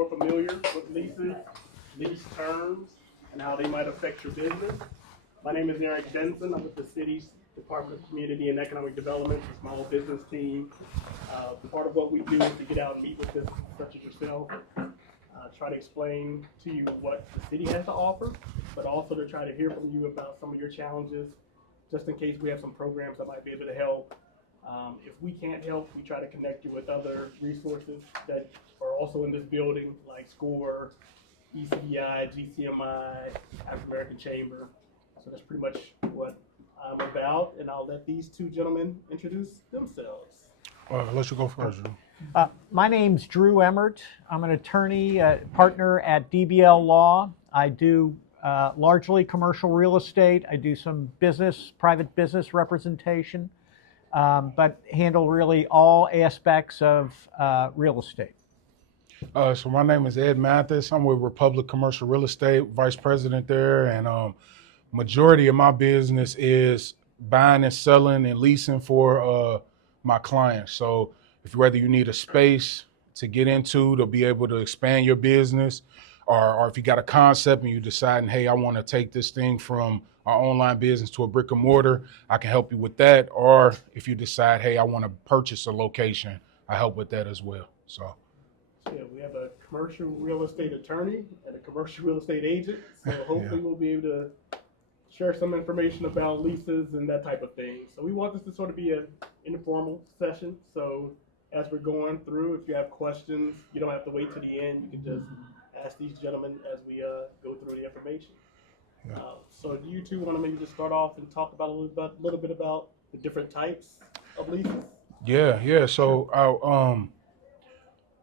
more familiar with leases, lease terms, and how they might affect your business. My name is Eric Benson. I'm with the city's Department of Community and Economic Development, the small business team. Part of what we do is to get out and meet with businesses such as yourself, try to explain to you what the city has to offer, but also to try to hear from you about some of your challenges, just in case we have some programs that might be able to help. If we can't help, we try to connect you with other resources that are also in this building, like SCORE, ECDI, GCMI, African American Chamber. So that's pretty much what I'm about, and I'll let these two gentlemen introduce themselves. Let you go first, Drew. My name's Drew Emmert. I'm an attorney, partner at DBL Law. I do largely commercial real estate. I do some private business representation, but handle really all aspects of real estate. So my name is Ed Mathis. I'm with Republic Commercial Real Estate, vice president there, and majority of my business is buying and selling and leasing for my clients. So if whether you need a space to get into to be able to expand your business, or if you got a concept and you deciding, hey, I want to take this thing from our online business to a brick and mortar, I can help you with that. Or if you decide, hey, I want to purchase a location, I help with that as well. So yeah, we have a commercial real estate attorney and a commercial real estate agent. So hopefully we'll be able to share some information about leases and that type of thing. So we want this to sort of be an informal session. So as we're going through, if you have questions, you don't have to wait to the end. You can just ask these gentlemen as we go through the information. Yeah. So do you two want to maybe just start off and talk about a little bit about the different types of leases? Yeah. So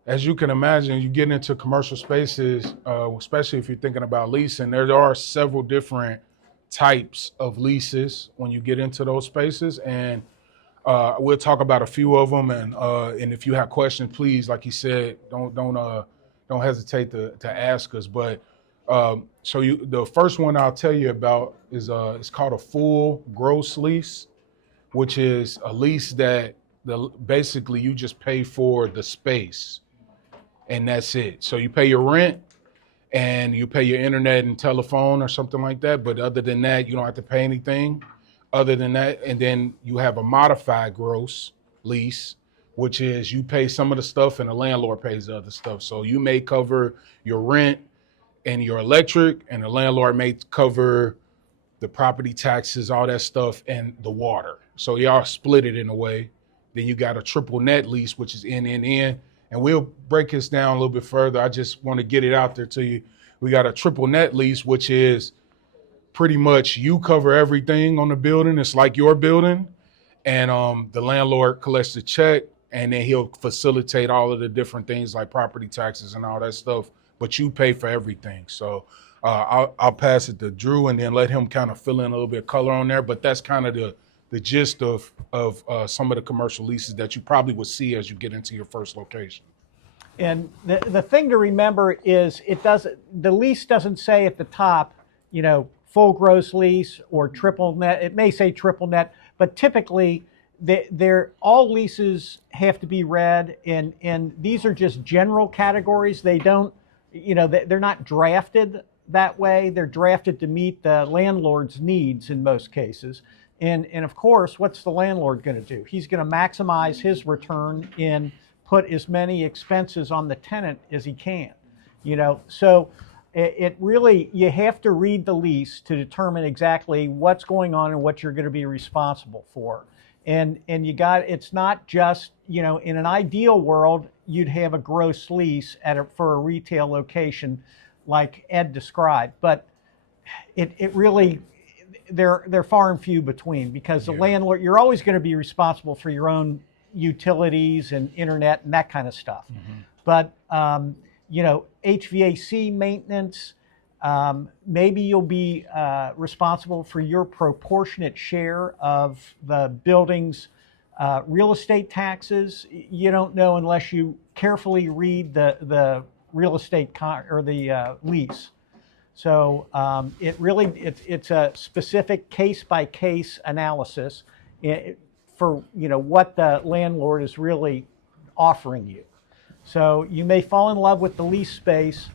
as you can imagine, you get into commercial spaces, especially if you're thinking about leasing, there are several different types of leases when you get into those spaces, and we'll talk about a few of them. And if you have questions, please, like you said, don't hesitate to ask us. But the first one I'll tell you about is it's called a full gross lease, which is a lease that basically you just pay for the space, and that's it. So you pay your rent and you pay your internet and telephone or something like that. But other than that, you don't have to pay anything other than that. And then you have a modified gross lease, which is you pay some of the stuff and the landlord pays the other stuff. So you may cover your rent and your electric, and the landlord may cover the property taxes, all that stuff, and the water. So y'all split it in a way. Then you got a triple net lease, which is in. And we'll break this down a little bit further. I just want to get it out there to you. We got a triple net lease, which is pretty much you cover everything on the building. It's like your building. And the landlord collects the check, and then he'll facilitate all of the different things like property taxes and all that stuff. But you pay for everything. So I'll pass it to Drew and then let him kind of fill in a little bit of color on there. But that's kind of the gist of some of the commercial leases that you probably will see as you get into your first location. And the thing to remember is the lease doesn't say at the top, full gross lease or triple net. It may say triple net, but typically all leases have to be read, and these are just general categories. They don't, they're not drafted that way. They're drafted to meet the landlord's needs in most cases. And of course, what's the landlord going to do? He's going to maximize his return and put as many expenses on the tenant as he can. So it really, you have to read the lease to determine exactly what's going on and what you're going to be responsible for. And it's not just, in an ideal world, you'd have a gross lease for a retail location like Ed described, but it really, they're far and few between, because the landlord, you're always going to be responsible for your own utilities and internet and that kind of stuff. Mm-hmm. But, HVAC maintenance, maybe you'll be responsible for your proportionate share of the building's real estate taxes. You don't know unless you carefully read the real estate or the lease. So it's a specific case-by-case analysis for what the landlord is really offering you. So you may fall in love with the lease space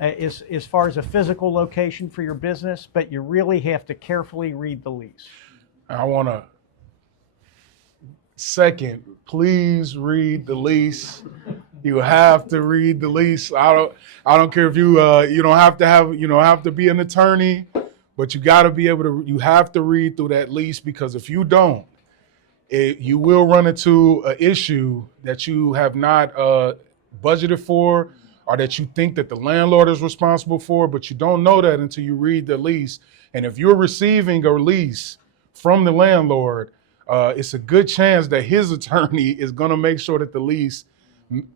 as far as a physical location for your business, but you really have to carefully read the lease. I want to second, please read the lease. You have to read the lease. I don't care if you don't have to have to be an attorney, but you got to be able to. You have to read through that lease, because if you don't, you will run into an issue that you have not budgeted for, or that you think that the landlord is responsible for, but you don't know that until you read the lease. And if you're receiving a lease from the landlord, it's a good chance that his attorney is going to make sure that the lease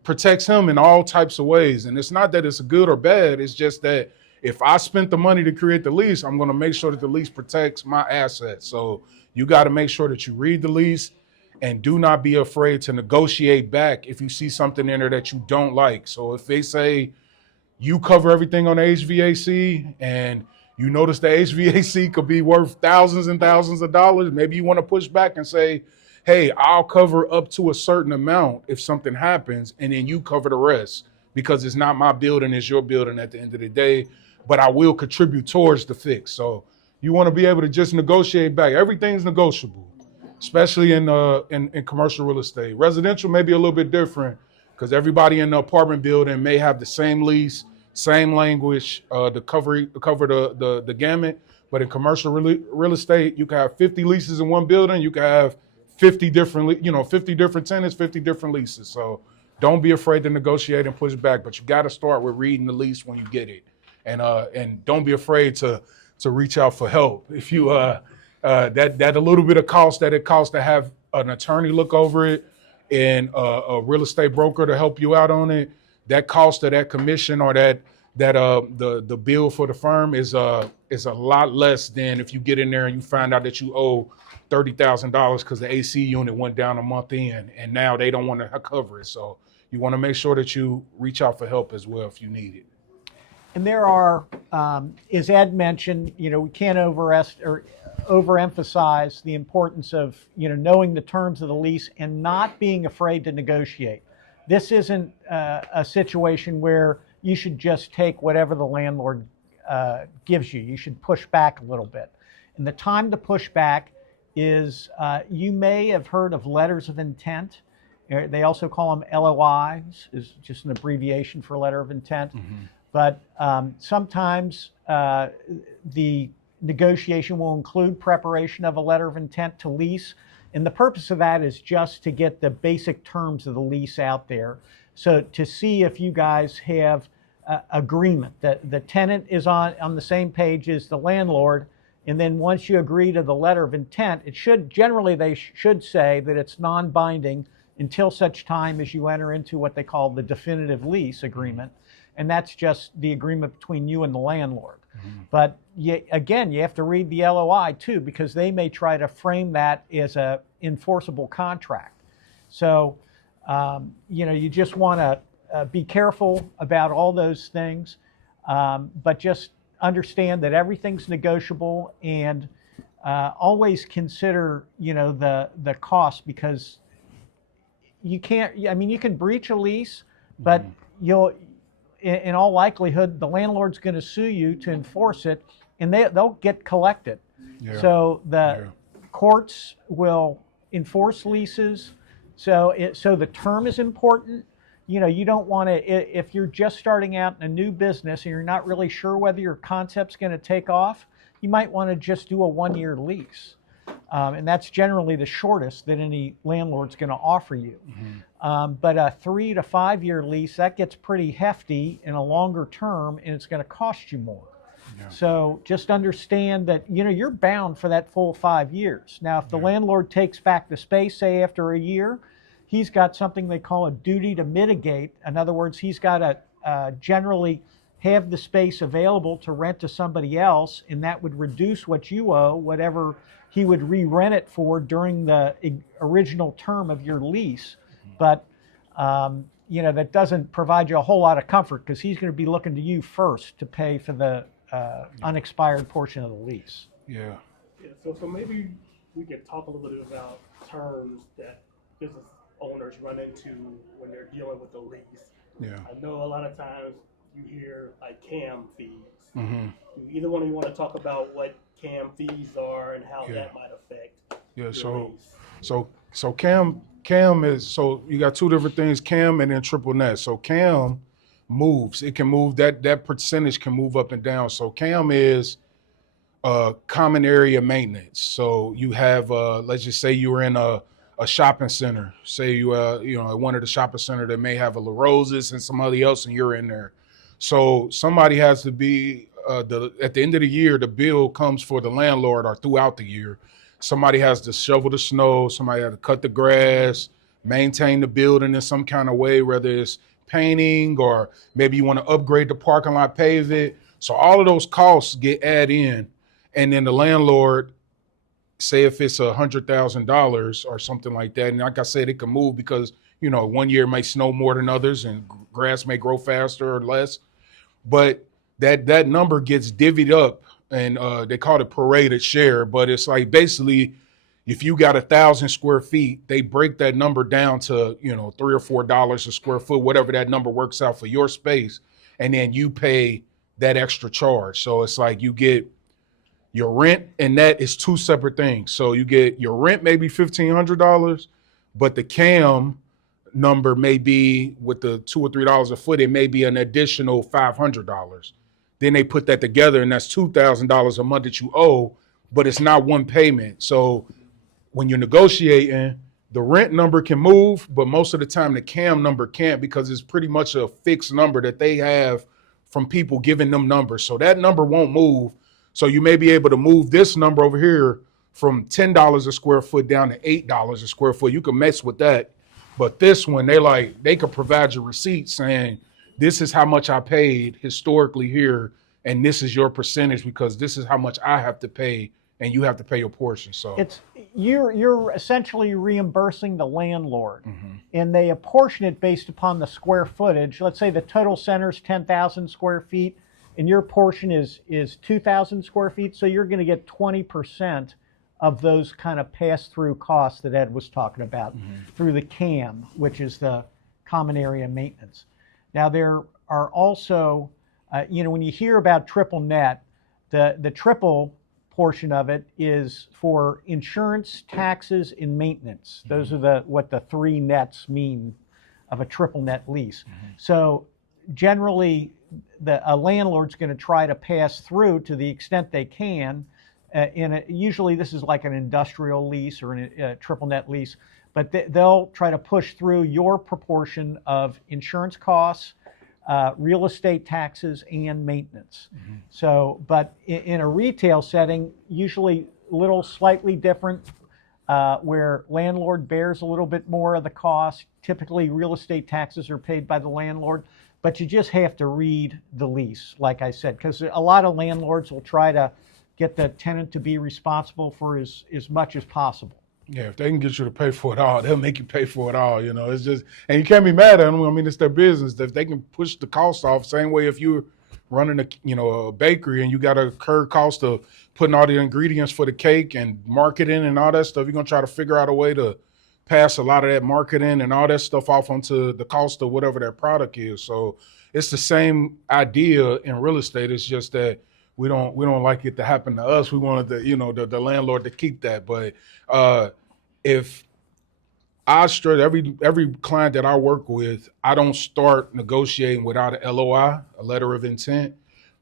protects him in all types of ways. And it's not that it's good or bad. It's just that if I spent the money to create the lease, I'm going to make sure that the lease protects my assets. So you got to make sure that you read the lease, and do not be afraid to negotiate back if you see something in there that you don't like. So if they say you cover everything on the HVAC, and you notice the HVAC could be worth thousands and thousands of dollars, maybe you want to push back and say, hey, I'll cover up to a certain amount if something happens, and then you cover the rest, because it's not my building, it's your building at the end of the day, but I will contribute towards the fix. So you want to be able to just negotiate back. Everything's negotiable, especially in commercial real estate. Residential may be a little bit different, because everybody in the apartment building may have the same lease, same language, to cover the gamut. But in commercial real estate, you can have 50 leases in one building. You can have 50 different, 50 different tenants, 50 different leases. So don't be afraid to negotiate and push back. But you got to start with reading the lease when you get it, and don't be afraid to reach out for help. If you that a little bit of cost that it costs to have an attorney look over it, and a real estate broker to help you out on it, that cost of that commission, or that the bill for the firm is a lot less than if you get in there and you find out that you owe $30,000 because the AC unit went down a month in, and now they don't want to cover it. So you want to make sure that you reach out for help as well if you need it. And there are, as Ed mentioned, we can't overemphasize the importance of, knowing the terms of the lease and not being afraid to negotiate. This isn't a situation where you should just take whatever the landlord gives you. You should push back a little bit. And the time to push back is, you may have heard of letters of intent. They also call them LOIs, is just an abbreviation for letter of intent. Mm-hmm. But sometimes the negotiation will include preparation of a letter of intent to lease. And the purpose of that is just to get the basic terms of the lease out there. So to see if you guys have agreement, that the tenant is on the same page as the landlord. And then once you agree to the letter of intent, they should say that it's non-binding until such time as you enter into what they call the definitive lease agreement. And that's just the agreement between you and the landlord. Mm-hmm. But you have to read the LOI too, because they may try to frame that as a enforceable contract. So, you just want to be careful about all those things, but just understand that everything's negotiable, and always consider, the cost, because you can't. You can breach a lease, but in all likelihood, the landlord's going to sue you to enforce it, and they'll get collected. Yeah. So the courts will enforce leases. So the term is important. You don't want to, if you're just starting out in a new business and you're not really sure whether your concept's going to take off, you might want to just do a 1-year lease. And that's generally the shortest that any landlord's going to offer you. Mm-hmm. But a 3 to 5 year lease, that gets pretty hefty in a longer term, and it's going to cost you more. Yeah. So just understand that you're bound for that full 5 years. Now, if the landlord takes back the space, say after a year, he's got something they call a duty to mitigate. In other words, he's got to generally have the space available to rent to somebody else, and that would reduce what you owe, whatever he would re-rent it for during the original term of your lease. But that doesn't provide you a whole lot of comfort, because he's going to be looking to you first to pay for the unexpired portion of the lease. Yeah. So maybe we could talk a little bit about terms that business owners run into when they're dealing with the lease. Yeah. I know a lot of times you hear like CAM fees. Mm-hmm. Do either one of you want to talk about what CAM fees are and how Yeah. that might affect Yeah. your So lease? so Cam is, so you got two different things, Cam and then triple net. So Cam moves. It can move, that percentage can move up and down. So Cam is common area maintenance. So you have let's just say you were in a shopping center. Say you know, at one of the shopping center that may have a La Rosa's and somebody else, and you're in there. So somebody has to be at the end of the year, the bill comes for the landlord, or throughout the year. Somebody has to shovel the snow, somebody has to cut the grass, maintain the building in some kind of way, whether it's painting or maybe you want to upgrade the parking lot, pave it. So all of those costs get added in, and then the landlord, say if it's $100,000 or something like that, and like I said, it can move because, you know, one year it may snow more than others and grass may grow faster or less, but that number gets divvied up, and they call it prorated share, but it's like basically if you got 1,000 square feet, they break that number down to, you know, $3 or $4 a square foot, whatever that number works out for your space, and then you pay that extra charge. So it's like you get your rent, and that is two separate things. So you get your rent maybe $1,500, but the CAM number may be, with the $2 or $3 a foot, it may be an additional $500. Then they put that together, and that's $2,000 a month that you owe, but it's not one payment. So when you're negotiating, the rent number can move, but most of the time the CAM number can't, because it's pretty much a fixed number that they have from people giving them numbers. So that number won't move. So you may be able to move this number over here from $10 a square foot down to $8 a square foot. You can mess with that. But this one, they could provide you receipts saying, this is how much I paid historically here, and this is your percentage because this is how much I have to pay, and you have to pay your portion. So It's you're essentially reimbursing the landlord, and they apportion it based upon the square footage. Let's say the total center is 10,000 square feet, and your portion is 2,000 square feet. So you're going to get 20% of those kind of pass-through costs that Ed was talking about through the CAM, which is the common area maintenance. Now there are also, you know, when you hear about triple net, the triple portion of it is for insurance, taxes, and maintenance. Those are what the three nets mean of a triple net lease. So generally, a landlord's going to try to pass through to the extent they can. Usually this is like an industrial lease or a triple net lease, but they'll try to push through your proportion of insurance costs, real estate taxes, and maintenance. So, but in a retail setting, usually a little slightly different, where landlord bears a little bit more of the cost. Typically, real estate taxes are paid by the landlord, but you just have to read the lease, like I said, because a lot of landlords will try to get the tenant to be responsible for as much as possible. yeah, if they can get you to pay for it all, they'll make you pay for it all. You know, it's just, and you can't be mad at them. I mean, it's their business. If they can push the cost off, same way if you're running a bakery and you got to incur cost of putting all the ingredients for the cake and marketing and all that stuff, you're gonna try to figure out a way to pass a lot of that marketing and all that stuff off onto the cost of whatever that product is. So it's the same idea in real estate. It's just that we don't like it to happen to us. We wanted the landlord to keep that. But if I stress every client that I work with, I don't start negotiating without an LOI, a letter of intent,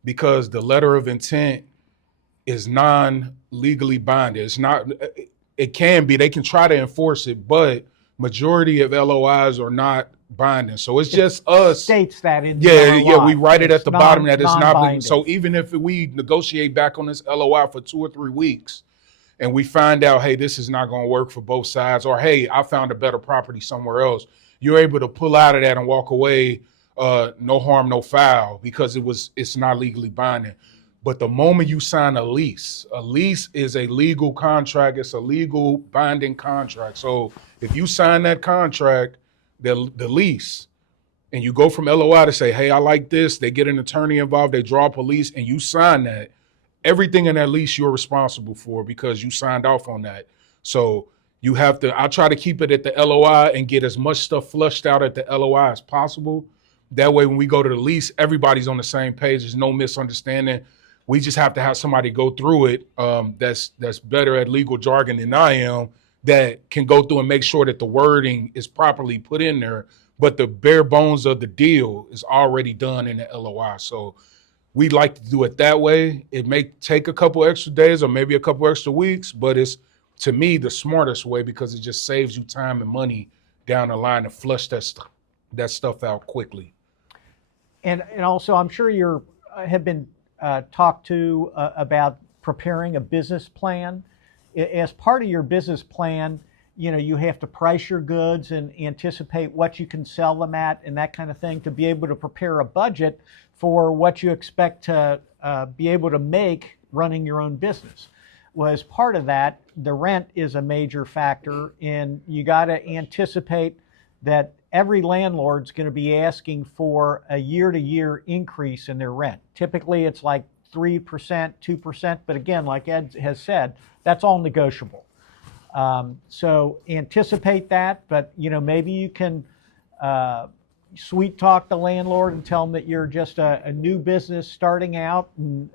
because the letter of intent is non-legally binding. It's not. It can be. They can try to enforce it, but majority of LOIs are not binding. So it's just us. States that in Yeah. We write it it's at the bottom that it's not. non-binding. So even if we negotiate back on this LOI for 2 or 3 weeks, and we find out, hey, this is not going to work for both sides, or hey, I found a better property somewhere else, you're able to pull out of that and walk away, no harm, no foul, because it's not legally binding. But the moment you sign a lease is a legal contract. It's a legal binding contract. So if you sign that contract, the lease, and you go from LOI to say, hey, I like this, they get an attorney involved, they draw police, and you sign that, everything in that lease you're responsible for because you signed off on that. So you have to, I try to keep it at the LOI and get as much stuff flushed out at the LOI as possible. That way, when we go to the lease, everybody's on the same page. There's no misunderstanding. We just have to have somebody go through it that's better at legal jargon than I am, that can go through and make sure that the wording is properly put in there. But the bare bones of the deal is already done in the LOI. So we like to do it that way. It may take a couple extra days or maybe a couple extra weeks, but it's, to me, the smartest way, because it just saves you time and money down the line to flush that stuff out quickly. And also, I'm sure you have been talked to about preparing a business plan. As part of your business plan, you have to price your goods and anticipate what you can sell them at and that kind of thing, to be able to prepare a budget for what you expect to be able to make running your own business. Well, as part of that, the rent is a major factor, and you got to anticipate that every landlord's going to be asking for a year-to-year increase in their rent. Typically, it's like 3%, 2%, but again, like Ed has said, that's all negotiable. So anticipate that, but maybe you can sweet talk the landlord and tell them that you're just a new business starting out, and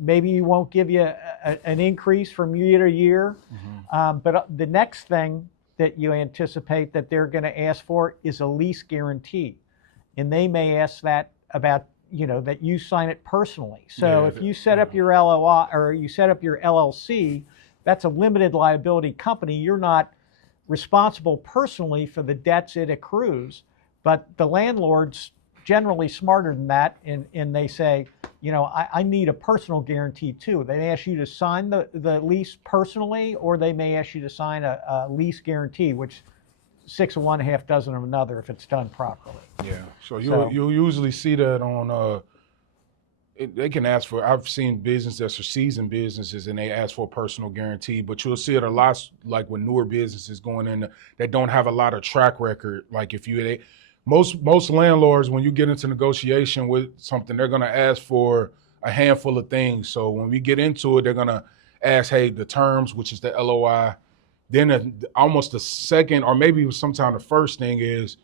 maybe you won't give you an increase from year to year. But the next thing that you anticipate that they're going to ask for is a lease guarantee, and they may ask that about that you sign it personally. So if you set up your LOI or you set up your LLC, that's a limited liability company. You're not responsible personally for the debts it accrues, but the landlord's generally smarter than that, and they say, I need a personal guarantee too. They may ask you to sign the lease personally, or they may ask you to sign a lease guarantee, which 6 of one, half dozen of another if it's done properly. Yeah, so you'll usually see that on, they can ask for, I've seen businesses that are seasoned businesses and they ask for a personal guarantee, but you'll see it a lot like with newer businesses going in that don't have a lot of track record. Like most landlords, when you get into negotiation with something, they're going to ask for a handful of things. So when we get into it, they're going to ask, hey, the terms, which is the LOI. Then almost the second, or maybe sometime the first thing is,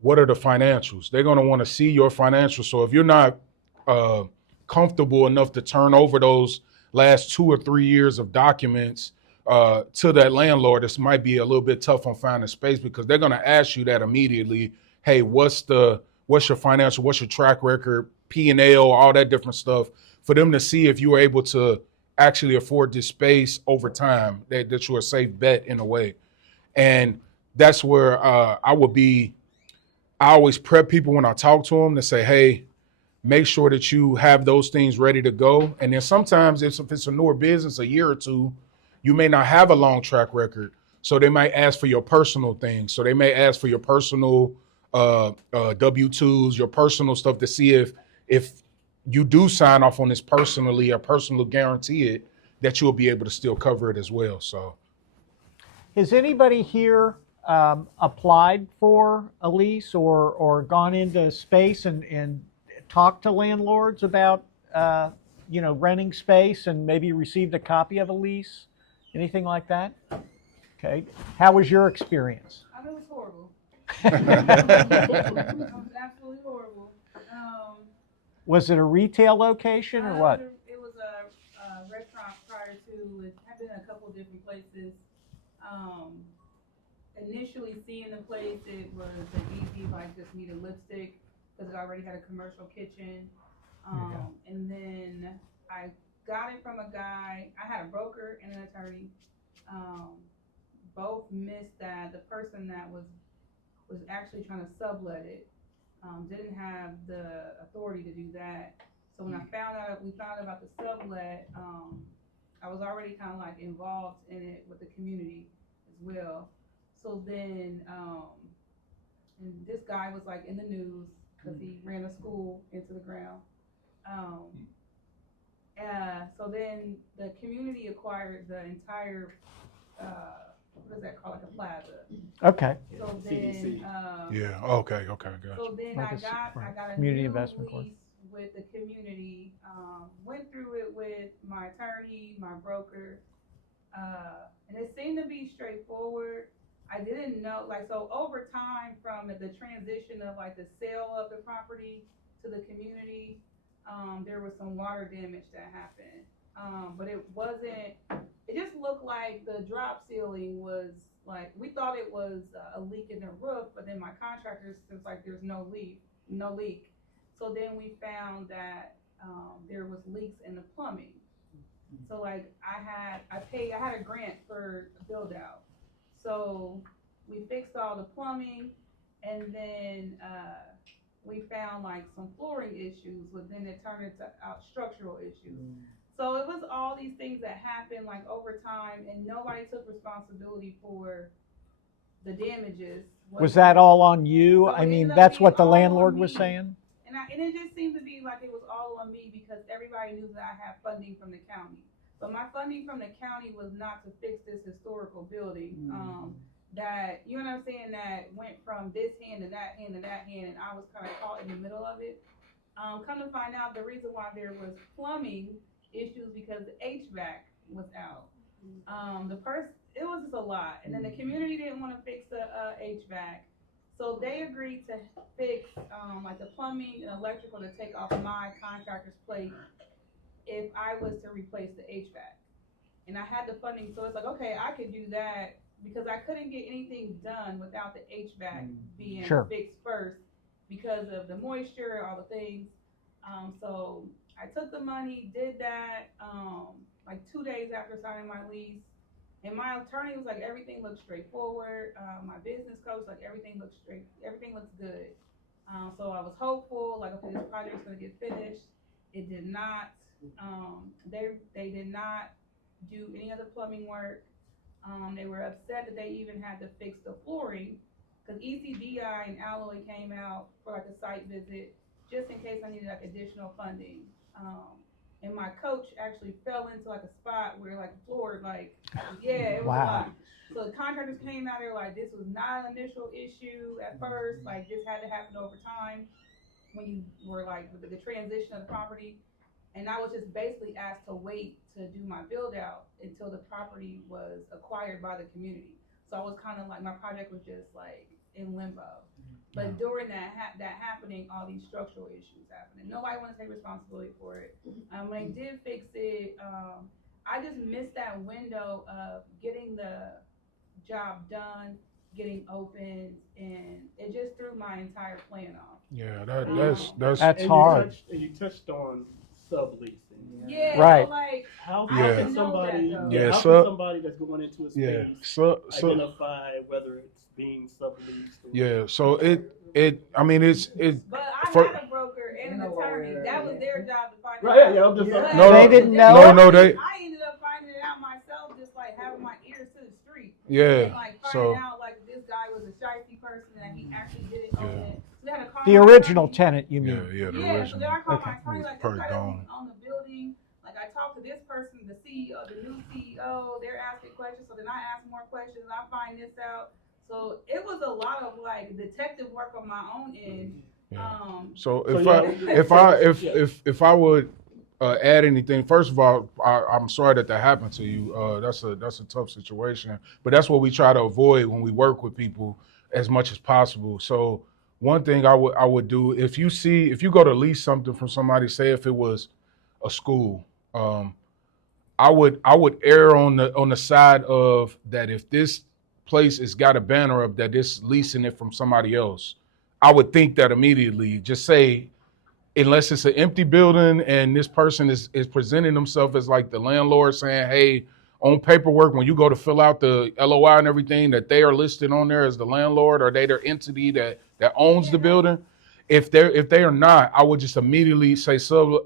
what are the financials? They're going to want to see your financials. So if you're not comfortable enough to turn over those last 2 or 3 years of documents to that landlord, this might be a little bit tough on finding space, because they're going to ask you that immediately. Hey, what's your financial, what's your track record, P&L, all that different stuff, for them to see if you were able to actually afford this space over time, that you're a safe bet in a way. And that's where I always prep people when I talk to them to say, hey, make sure that you have those things ready to go. And then sometimes if it's a newer business, a year or two, you may not have a long track record. So they might ask for your personal things. So they may ask for your personal W-2s, your personal stuff, to see if you do sign off on this personally or personal guarantee it, that you'll be able to still cover it as well. So, has anybody here applied for a lease or gone into space and talked to landlords about renting space and maybe received a copy of a lease? Anything like that? Okay. How was your experience? It was horrible. It was absolutely horrible. Was it a retail location or what? It was a restaurant prior to. It had been in a couple of different places. Initially seeing the place, it was an easy, like, just needed lipstick, because it already had a commercial kitchen. And then I got it from a guy. I had a broker and an attorney. Both missed that the person that was actually trying to sublet it didn't have the authority to do that. So when we found out about the sublet, I was already kind of like involved in it with the community as well. So then, and this guy was like in the news because he ran a school into the ground. So then the community acquired the entire, what is that called, like a plaza. Okay. So then, yeah. Okay. Gotcha. So then Like I got a community new investment lease with the community. Went through it with my attorney, my broker, and it seemed to be straightforward. I didn't know, like, so over time from the transition of like the sale of the property to the community, there was some water damage that happened. But it wasn't, it just looked like the drop ceiling was like, we thought it was a leak in the roof, but then my contractor was like, there's no leak. So then we found that, there was leaks in the plumbing. So like I had a grant for a build out. So we fixed all the plumbing, and then we found like some flooring issues, but then it turned into structural issues. So it was all these things that happened like over time, and nobody took responsibility for the damages. Was that all on you? So I it mean, ended up that's being what the all on landlord was me. saying? And it just seemed to be like it was all on me because everybody knew that I had funding from the county. But my funding from the county was not to fix this historical building. That, you know what I'm saying, that went from this hand to that hand to that hand, and I was kind of caught in the middle of it. Come to find out, the reason why there was plumbing issues because the HVAC was out. It was just a lot, and then the community didn't want to fix the HVAC, so they agreed to fix like the plumbing and electrical to take off my contractor's plate if I was to replace the HVAC. And I had the funding, so it's like, okay, I could do that because I couldn't get anything done without the HVAC being fixed first because of the moisture, all the things. So I took the money, did that, like 2 days after signing my lease. And my attorney was like, everything looks straightforward. My business coach, like everything looks good. So I was hopeful, like, okay, this project's gonna get finished. It did not. They did not do any other plumbing work. They were upset that they even had to fix the flooring because ECDI and Alloy came out for like a site visit just in case I needed like additional funding. And my coach actually fell into like a spot where like floored, like, yeah, it was a lot. So the contractors came out there like, this was not an initial issue at first, like this had to happen over time when you were like with the transition of the property. And I was just basically asked to wait to do my build out until the property was acquired by the community. So I was kind of like, my project was just like in limbo. But during that happening, all these structural issues happened, and nobody wanted to take responsibility for it. When they did fix it, I just missed that window of getting the job done, getting open, and it just threw my entire plan off. Yeah, that's hard. You touched on subleasing. Yeah, right. So like, How Yeah. can somebody, Yeah, how so- can somebody that's going into a yeah. space identify whether it's being subleased? Yeah. So I mean, it's. But I For- had a broker and an attorney. That was their job to find it Right, out. yeah, I'm just But No, they didn't know? No, they. I ended up finding it out myself, just like having my ears to the street. Yeah. And like So. finding out like this guy was a shifty person and he actually did it on Yeah. it. So they had to call The my original attorney. tenant, you Yeah, mean? yeah, the Yeah, so original. then I called Okay. my attorney like, this Pretty guy gone. doesn't own the building. Like I talked to this person, the CEO, the new CEO, they're asking questions. So then I asked more questions. I find this out. So it was a lot of like detective work on my own end. Yeah. So If I would add anything, first of all, I'm sorry that happened to you. That's a tough situation, but that's what we try to avoid when we work with people as much as possible. So one thing I would do, if you go to lease something from somebody, say if it was a school, I would err on the side of that. If this place has got a banner up that it's leasing it from somebody else, I would think that immediately. Just say, unless it's an empty building and this person is presenting themselves as like the landlord, saying, hey, on paperwork when you go to fill out the LOI and everything, that they are listed on there as the landlord or they their entity that owns the building. If they are not, I would just immediately say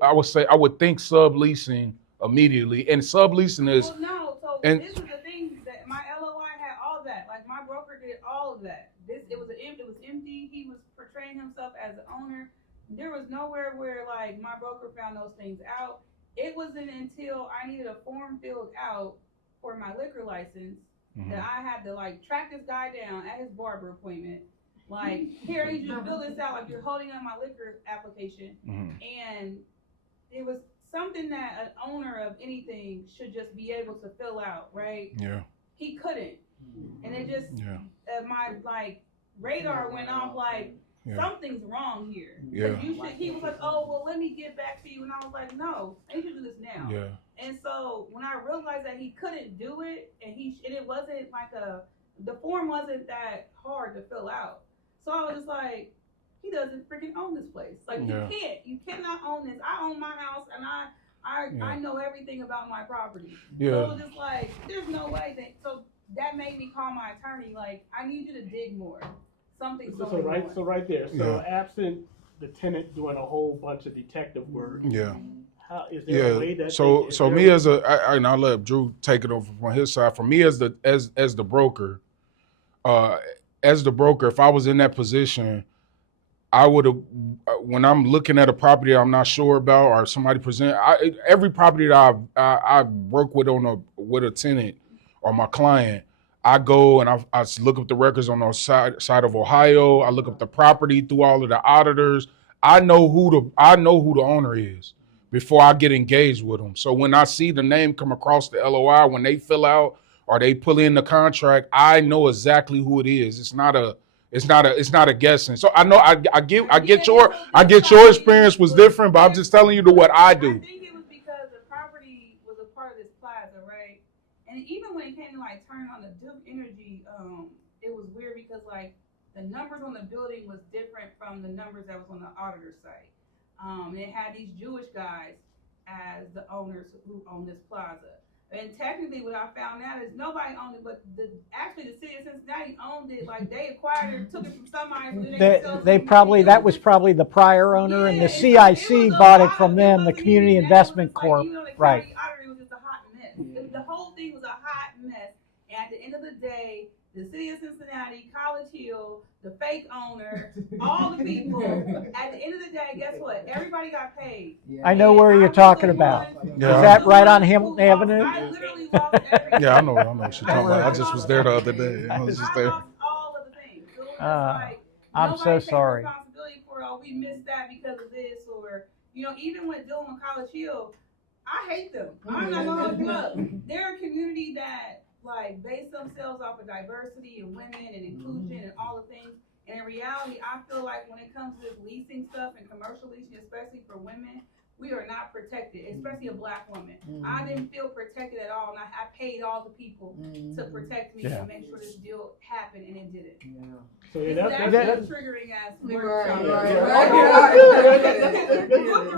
I would think subleasing immediately. And subleasing is Well, no, so and- this is the thing that my LOI had all that. Like my broker did all of that. It was empty. He was portraying himself as the owner. There was nowhere where like my broker found those things out. It wasn't until I needed a form filled out for my liquor license that I had to like track this guy down at his barber appointment. Like, here, I need you to fill this out like you're holding on my liquor application. And it was something that an owner of anything should just be able to fill out, right? Yeah. He couldn't. And it just, Yeah. my like radar went off like, Yeah. something's wrong here. Yeah. You should, he was like, oh, well, let me get back to you. And I was like, no, I need you to do this now. Yeah. And so when I realized that he couldn't do it, and it wasn't like the form wasn't that hard to fill out. So I was just like, he doesn't freaking own this place. Like, Yeah. you cannot own this. I own my house, and I know everything about my property. Yeah. So it was just like, there's no way so that made me call my attorney, like, I need you to dig more. Something's going on. So right there. So Yeah. absent the tenant doing a whole bunch of detective work, Yeah. how is there a way Yeah. that So me as and I'll let Drew take it over from his side. For me as the broker, if I was in that position, I would have, when I'm looking at a property I'm not sure about, or somebody every property that I work with with a tenant or my client, I go and I look up the records on the side of Ohio. I look up the property through all of the auditors. I know who the owner is before I get engaged with them. So when I see the name come across the LOI, when they fill out or they pull in the contract, I know exactly who it is. It's not a guessing. So I know I get your experience was different, but I'm just telling you what I do. I think it was because the property was a part of this plaza, right? And even when it came to like turning on the Duke Energy, it was weird because like the numbers on the building was different from the numbers that was on the auditor site. And it had these Jewish guys as the owners who own this plaza. And technically what I found out is nobody owned it, but actually the city of Cincinnati owned it. Like they acquired it, took it from somebody. That was probably the prior owner, and the CIC bought it from them, the Community Investment Corp. Right. It was just a hot mess. The whole thing was a hot mess. And at the end of the day, the city of Cincinnati, College Hill, the fake owner, all the people, at the end of the day, guess what? Everybody got paid. I know where you're talking about. Is that right on Hamilton Avenue? I literally lost everything. Yeah, I know what you're talking about. I just was there the other day. I was just there. I lost all of the things. So it was like, I'm so sorry. Responsibility for, oh, we missed that because of this, or even when dealing with College Hill, I hate them. I'm not gonna hold you up. They're a community that like base themselves off of diversity and women and inclusion and all the things. And in reality, I feel like when it comes to this leasing stuff and commercial leasing, especially for women, we are not protected, especially a black woman. I didn't feel protected at all, and I paid all the people to protect me and make sure this deal happened, and it didn't. So That's triggering as for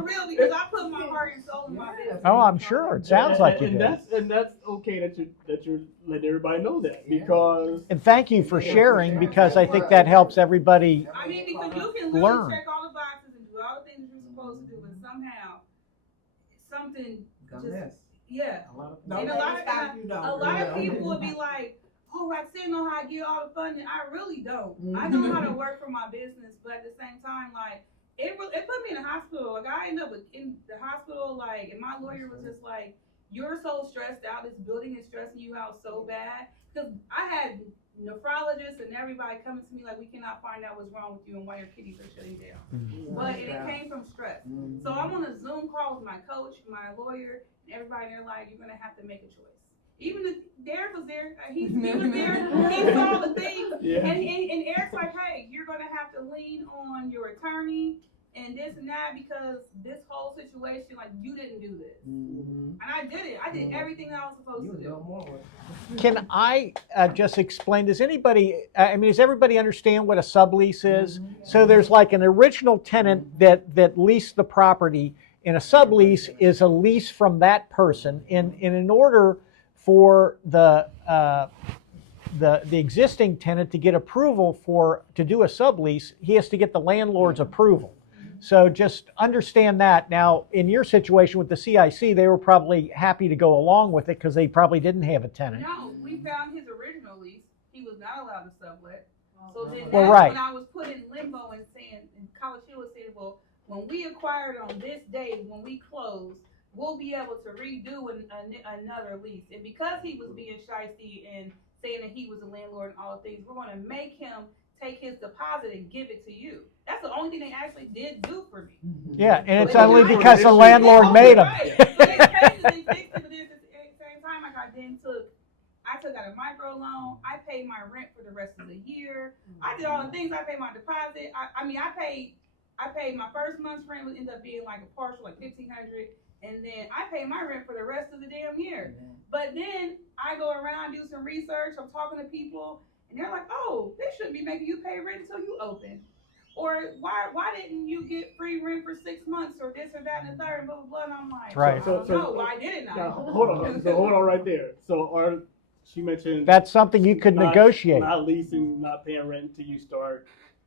real, because I put my heart and soul in my business. Oh, I'm sure. It sounds like you did. And that's okay that you're letting everybody know that, because. And thank you for sharing, because I think that helps everybody I mean, because you can learn. literally check all the boxes and do all the things you're supposed to do, but somehow something just yeah. And a lot of people would be like, oh, Roxanne know how to get all the funding. I really don't. I know how to work for my business, but at the same time, like, it put me in the hospital. Like, I ended up in the hospital, like, and my lawyer was just like, you're so stressed out. This building is stressing you out so bad. Because I had nephrologists and everybody coming to me like, we cannot find out what's wrong with you and why your kidneys are shutting down. But it came from stress. So I'm on a Zoom call with my coach, my lawyer, and everybody, and they're like, you're going to have to make a choice. Even Derek was there. He was there. He saw the thing. Yeah. And Eric's like, hey, you're going to have to lean on your attorney and this and that, because this whole situation, like, you didn't do this. And I did it. I did everything that I was supposed to do. Can I just explain, does everybody understand what a sublease is? So there's like an original tenant that leased the property, and a sublease is a lease from that person. And in order for the existing tenant to get approval to do a sublease, he has to get the landlord's approval. So just understand that. Now, in your situation with the CIC, they were probably happy to go along with it because they probably didn't have a tenant. No, we found his original lease. He was not allowed to sublet. So then when I was put in limbo and College Hill was saying, well, when we acquired on this day, when we close, we'll be able to redo another lease. And because he was being shysty and saying that he was a landlord and all the things, we're going to make him take his deposit and give it to you. That's the only thing they actually did do for me. Yeah, and it's only because the landlord made him. Right. So they fixed it, but at the same time, like I took out a micro loan. I paid my rent for the rest of the year. I did all the things. I paid my deposit. I paid my first month's rent, would end up being like a partial, like $1,500, and then I paid my rent for the rest of the damn year. But then I go around, do some research. I'm talking to people, and they're like, "Oh, they shouldn't be making you pay rent until you open." Or why didn't you get free rent for 6 months or this or that and the third and blah blah blah? And I'm like, That's right. I don't know. Why didn't I? Now, hold on right there. So she mentioned That's something you could negotiate. Not leasing, not paying rent until you start.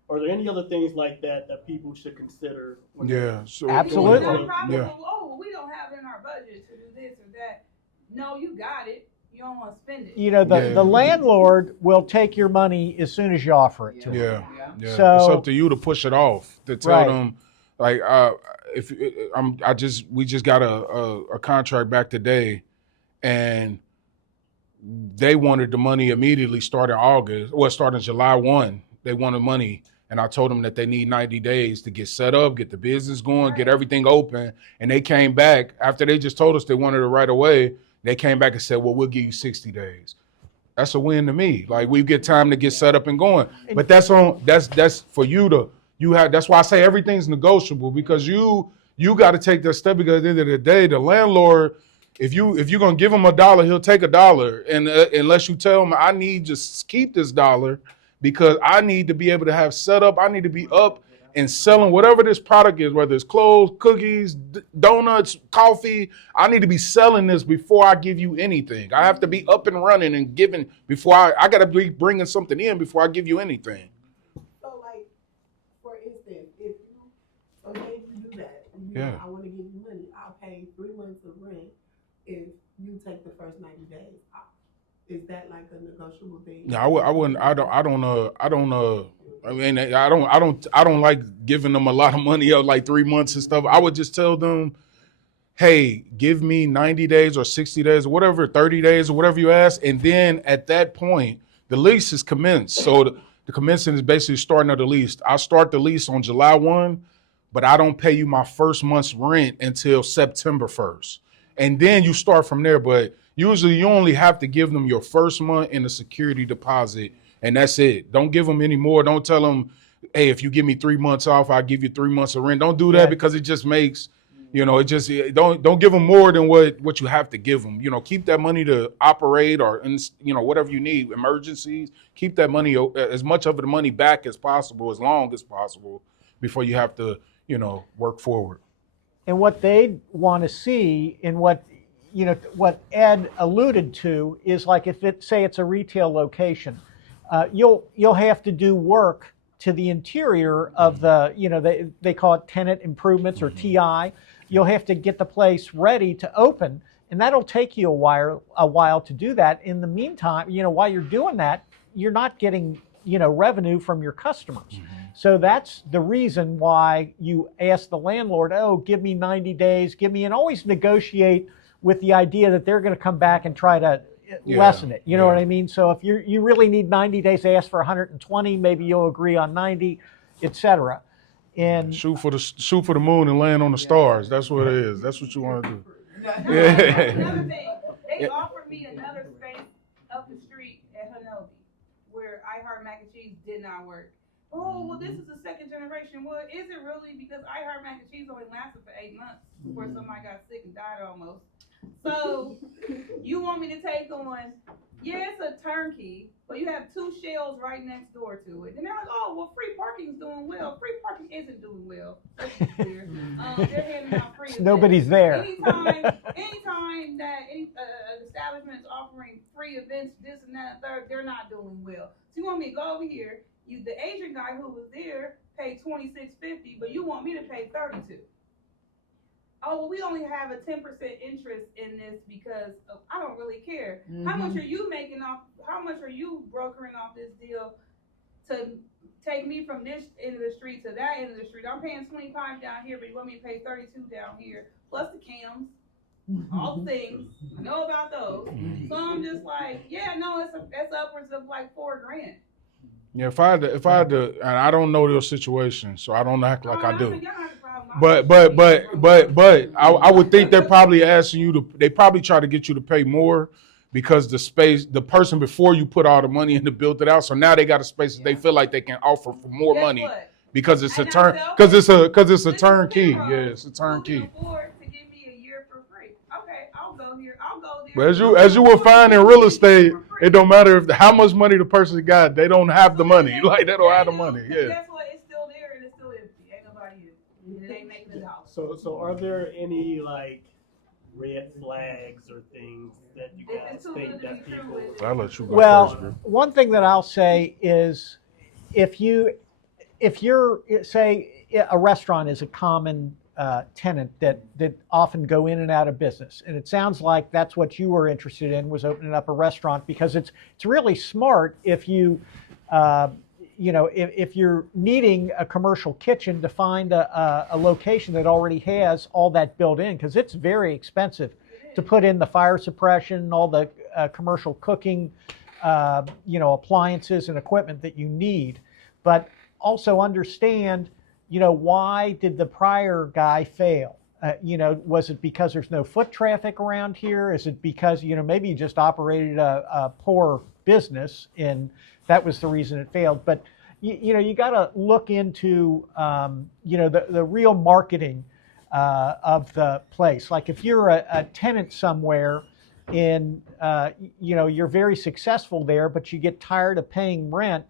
Are there any other things like that people should consider? So Absolutely. It's not probably, Yeah. oh, we don't have it in our budget to do this or that. No, you got it. You don't want to spend it. You know, the landlord will take your money as soon as you offer it to him. Yeah. So- it's up to you to push it off, to tell Right. them, like, we just got a contract back today, and they wanted the money immediately starting August, or starting July 1. They wanted money, and I told them that they need 90 days to get set up, get the business going, get everything open. And they came back after they just told us they wanted it right away. They came back and said, "Well, we'll give you 60 days." That's a win to me. Like, we get time to get set up and going. But that's for you to, that's why I say everything's negotiable, because you got to take that step, because at the end of the day, the landlord, if you're going to give him $1, he'll take $1. And unless you tell him, I need to keep this $1 because I need to be able to have set up, I need to be up and selling whatever this product is, whether it's clothes, cookies, donuts, coffee. I need to be selling this before I give you anything. I have to be up and running and giving before I got to be bringing something in before I give you anything. So, like, for instance, if you okay to do that, Yeah. I want to give you money, I'll pay 3 months of rent if you take the first 90 days. Is that like a negotiable thing? Yeah, I wouldn't. I mean, I don't like giving them a lot of money up, like 3 months and stuff. I would just tell them, hey, give me 90 days or 60 days or whatever, 30 days or whatever you ask. And then at that point, the lease is commenced. So the commencing is basically starting of the lease. I start the lease on July 1, but I don't pay you my first month's rent until September 1st. And then you start from there. But usually you only have to give them your first month and a security deposit, and that's it. Don't give them any more. Don't tell them, hey, if you give me 3 months off, I'll give you 3 months of rent. Don't do that, because it just makes, don't give them more than what you have to give them. Keep that money to operate or, whatever you need, emergencies. Keep that money, as much of the money back as possible, as long as possible, before you have to, work forward. And what they want to see, and what Ed alluded to, is like, if say it's a retail location, you'll have to do work to the interior of the, they call it tenant improvements or TI. You'll have to get the place ready to open, and that'll take you a while to do that. In the meantime, while you're doing that, you're not getting revenue from your customers. So that's the reason why you ask the landlord, oh, give me 90 days, and always negotiate with the idea that they're going to come back and try to lessen it. You know what I mean? So if you really need 90 days, ask for 120, maybe you'll agree on 90, etc. And shoot for the moon and land on the stars. That's what it is. That's what you want to do. Another thing, they offered me another space up the street at Hanobi where I Heart Mac and Cheese did not work. Oh, well, this is the second generation. Well, is it really? Because I Heart Mac and Cheese only lasted for 8 months before somebody got sick and died almost. So you want me to take on, it's a turnkey, but you have 2 shells right next door to it. And they're like, oh, well, free parking's doing well. Free parking isn't doing well. Let's be clear. They're handing out free. Nobody's there. Anytime that any establishment is offering free events, this and that and third, they're not doing well. So you want me to go over here, the Asian guy who was there paid $26.50, but you want me to pay $32. Oh, well, we only have a 10% interest in this because I don't really care. How much are you making off? How much are you brokering off this deal to take me from this end of the street to that end of the street? I'm paying $25 down here, but you want me to pay $32 down here, plus the cams, all the things. I know about those. So I'm just like, it's upwards of like $4,000. Yeah, if I had to, and I don't know your situation, so I don't act like I do. But I would think they're probably asking you they probably try to get you to pay more because the person before you put all the money in to build it out. So now they got a space that they feel like they can offer for more Guess money what? because it's a And turn, now because it's This a is turnkey. Penrose. Yeah, it's a Who turnkey. can afford to give me a year for free? Okay, I'll go here. I'll go there. But as you will find in real estate, it don't matter how much money the person got. They don't have the money. Like they don't have the money. Yeah. Guess what? It's still there and it's still empty. Ain't nobody in it. It ain't making it out. So are there any like red flags or things that you If guys it's too think good to that be true, people? it's- I'll let you go Well, first, bro. one thing that I'll say is if you're say a restaurant is a common tenant that often go in and out of business, and it sounds like that's what you were interested in, was opening up a restaurant, because it's really smart if you if you're needing a commercial kitchen to find a location that already has all that built in, because it's very expensive to put in the fire suppression, all the commercial cooking, appliances and equipment that you need. But also understand, why did the prior guy fail? Was it because there's no foot traffic around here? Is it because, maybe you just operated a poor business and that was the reason it failed? But, you got to look into, the real marketing of the place. Like if you're a tenant somewhere and, you're very successful there, but you get tired of paying rent,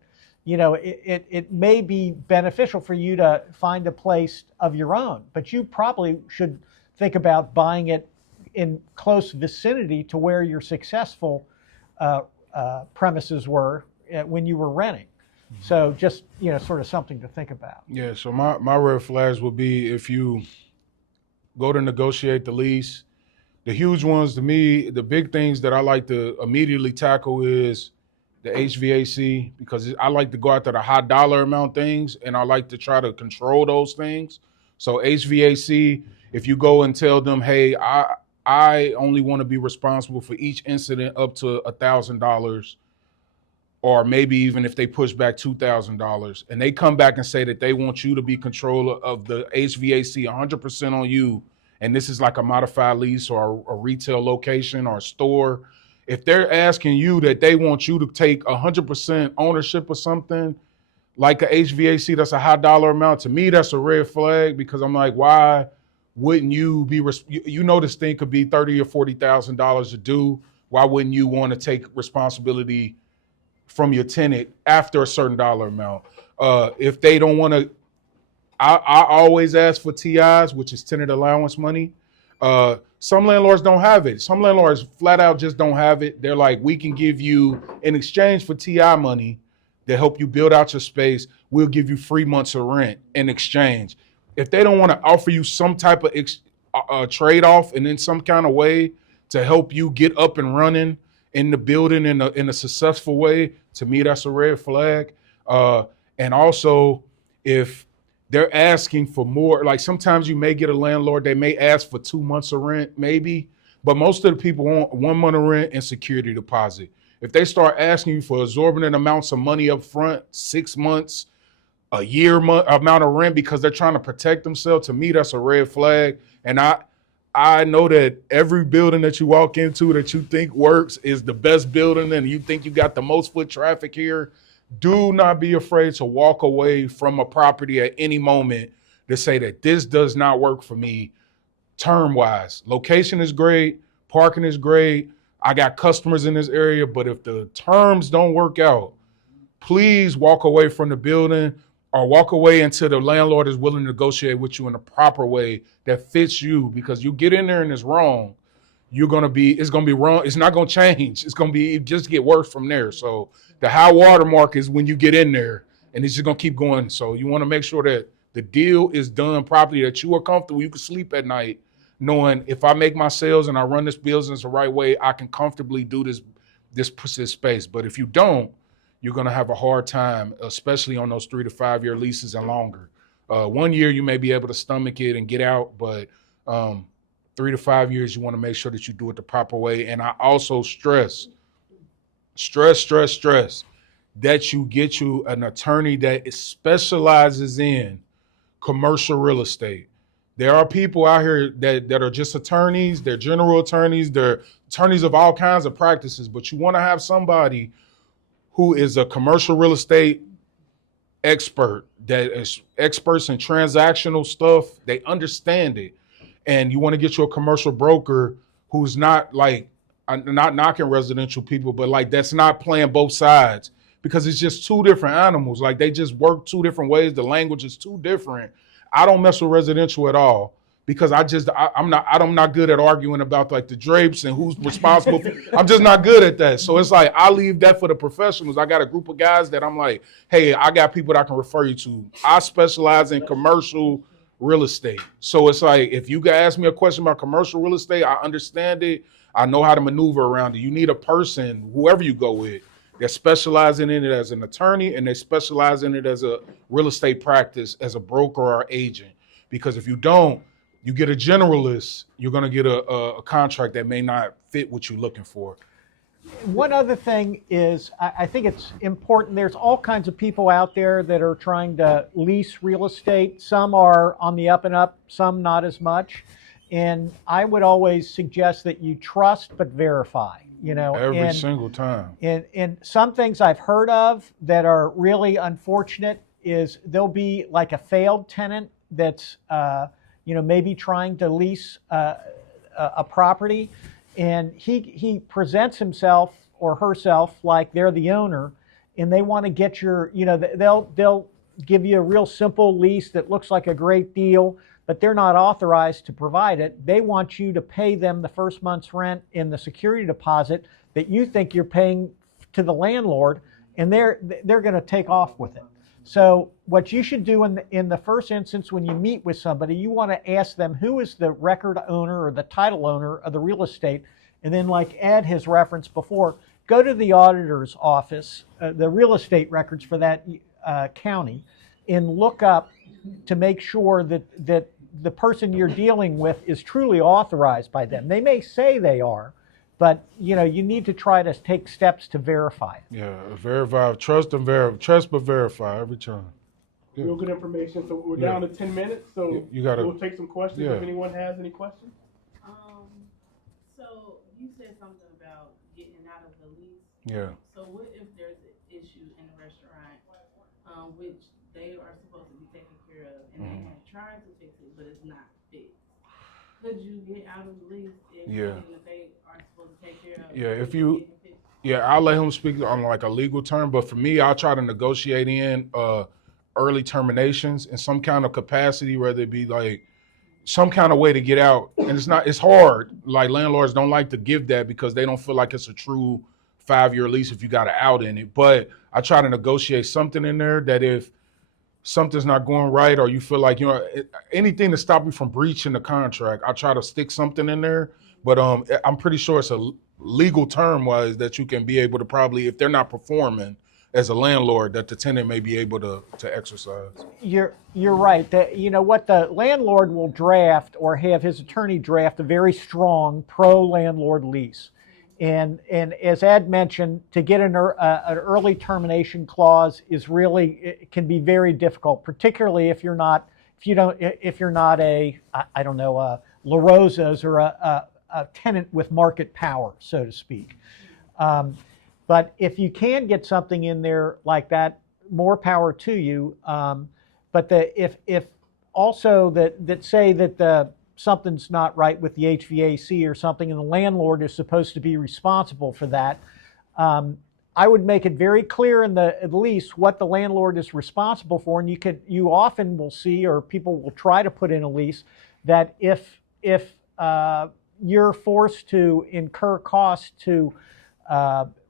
it may be beneficial for you to find a place of your own, but you probably should think about buying it in close vicinity to where your successful premises were when you were renting. So just, sort of something to think about. Yeah, so my red flags would be if you go to negotiate the lease. The huge ones to me, the big things that I like to immediately tackle is the HVAC, because I like to go after the high dollar amount things and I like to try to control those things. So HVAC, if you go and tell them, hey, I only want to be responsible for each incident up to $1,000, or maybe even if they push back $2,000, and they come back and say that they want you to be controller of the HVAC 100% on you, and this is like a modified lease or a retail location or a store, if they're asking you that they want you to take 100% ownership of something like a HVAC, that's a high dollar amount. To me, that's a red flag, because I'm like, why wouldn't you be, this thing could be $30,000 or $40,000 to do. Why wouldn't you want to take responsibility from your tenant after a certain dollar amount? If they don't want to, I always ask for TIs, which is tenant allowance money. Some landlords don't have it. Some landlords flat out just don't have it. They're like, we can give you, in exchange for TI money to help you build out your space, we'll give you 3 months of rent in exchange. If they don't want to offer you some type of trade-off and in some kind of way to help you get up and running in the building in a successful way, to me, that's a red flag. And also, if they're asking for more, like sometimes you may get a landlord, they may ask for 2 months of rent, maybe, but most of the people want 1 month of rent and security deposit. If they start asking you for exorbitant amounts of money up front, 6 months, a year amount of rent because they're trying to protect themselves, to me, that's a red flag. And I know that every building that you walk into that you think works is the best building and you think you got the most foot traffic here. Do not be afraid to walk away from a property at any moment to say that this does not work for me term-wise. Location is great, parking is great, I got customers in this area, but if the terms don't work out, please walk away from the building or walk away until the landlord is willing to negotiate with you in a proper way that fits you, because you get in there and it's wrong, it's going to be wrong. It's not going to change. It just get worse from there. So the high water mark is when you get in there and it's just going to keep going. So you want to make sure that the deal is done properly, that you are comfortable. You can sleep at night knowing if I make my sales and I run this business the right way, I can comfortably do this space. But if you don't, you're going to have a hard time, especially on those 3 to 5 year leases and longer. 1 year, you may be able to stomach it and get out, but 3 to 5 years, you want to make sure that you do it the proper way. And I also stress that you get you an attorney that specializes in commercial real estate. There are people out here that are just attorneys, they're general attorneys, they're attorneys of all kinds of practices, but you want to have somebody who is a commercial real estate expert, that is experts in transactional stuff. They understand it. And you want to get you a commercial broker who's not like, I'm not knocking residential people, but like that's not playing both sides, because it's just two different animals. Like they just work two different ways. The language is too different. I don't mess with residential at all because I'm not good at arguing about like the drapes and who's responsible. I'm just not good at that. So it's like I leave that for the professionals. I got a group of guys that I'm like, hey, I got people that I can refer you to. I specialize in commercial real estate. So it's like if you can ask me a question about commercial real estate, I understand it. I know how to maneuver around it. You need a person, whoever you go with, that specialize in it as an attorney and they specialize in it as a real estate practice, as a broker or agent. Because if you don't, you get a generalist, you're going to get a contract that may not fit what you're looking for. One other thing is, I think it's important. There's all kinds of people out there that are trying to lease real estate. Some are on the up and up, some not as much. And I would always suggest that you trust but verify. Every single time. And some things I've heard of that are really unfortunate is there'll be like a failed tenant that's maybe trying to lease a property, and he presents himself or herself like they're the owner, and they want to get they'll give you a real simple lease that looks like a great deal, but they're not authorized to provide it. They want you to pay them the first month's rent in the security deposit that you think you're paying to the landlord, and they're going to take off with it. So what you should do in the first instance when you meet with somebody, you want to ask them who is the record owner or the title owner of the real estate, and then like Ed has referenced before, go to the auditor's office, the real estate records for that county, and look up to make sure that the person you're dealing with is truly authorized by them. They may say they are, but you need to try to take steps to verify it. Yeah, verify, trust but verify every time. Yeah. Real good information. So we're down to 10 minutes, so we'll take some questions if anyone has any questions. So you said something about getting out of the lease. Yeah. So what if there's an issue in the restaurant, which they are supposed to be taking care of, and they have tried to fix it, but it's not fixed? Could you get out of the lease if something that they are supposed to take care of? Yeah, I'll let him speak on like a legal term, but for me, I'll try to negotiate in early terminations in some kind of capacity, whether it be like some kind of way to get out. And it's hard. Like landlords don't like to give that because they don't feel like it's a true 5-year lease if you got an out in it. But I try to negotiate something in there that if something's not going right or you feel like, anything to stop you from breaching the contract, I try to stick something in there. But I'm pretty sure it's a legal term wise that you can be able to probably, if they're not performing as a landlord, that the tenant may be able to exercise. You're right. What the landlord will draft or have his attorney draft a very strong pro-landlord lease. And as Ed mentioned, to get an early termination clause it can be very difficult, particularly if you're not a La Rosa's or a tenant with market power, so to speak. But if you can get something in there like that, more power to you. But if also that say that something's not right with the HVAC or something, and the landlord is supposed to be responsible for that, I would make it very clear in the lease what the landlord is responsible for. And you often will see, or people will try to put in a lease, that if you're forced to incur costs to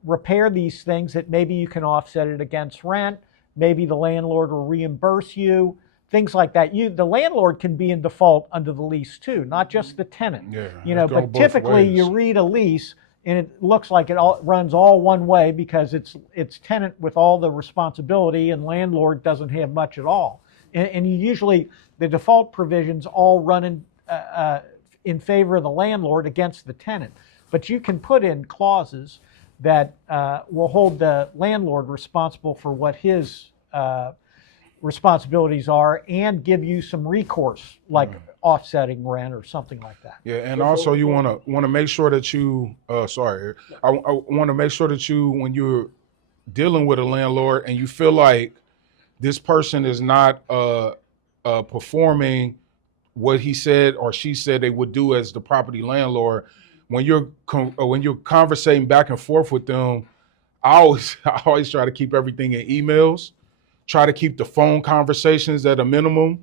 repair these things, that maybe you can offset it against rent, maybe the landlord will reimburse you, things like that. The landlord can be in default under the lease too, not just the tenant. But typically you read a lease and it looks like it all runs all one way because it's tenant with all the responsibility and landlord doesn't have much at all. And you usually, the default provisions all run in favor of the landlord against the tenant. But you can put in clauses that will hold the landlord responsible for what his responsibilities are and give you some recourse, like offsetting rent or something like that. Yeah, and also you want to make sure that you, I want to make sure that you, when you're dealing with a landlord and you feel like this person is not performing what he said or she said they would do as the property landlord, when you're conversating back and forth with them, I always try to keep everything in emails. Try to keep the phone conversations at a minimum.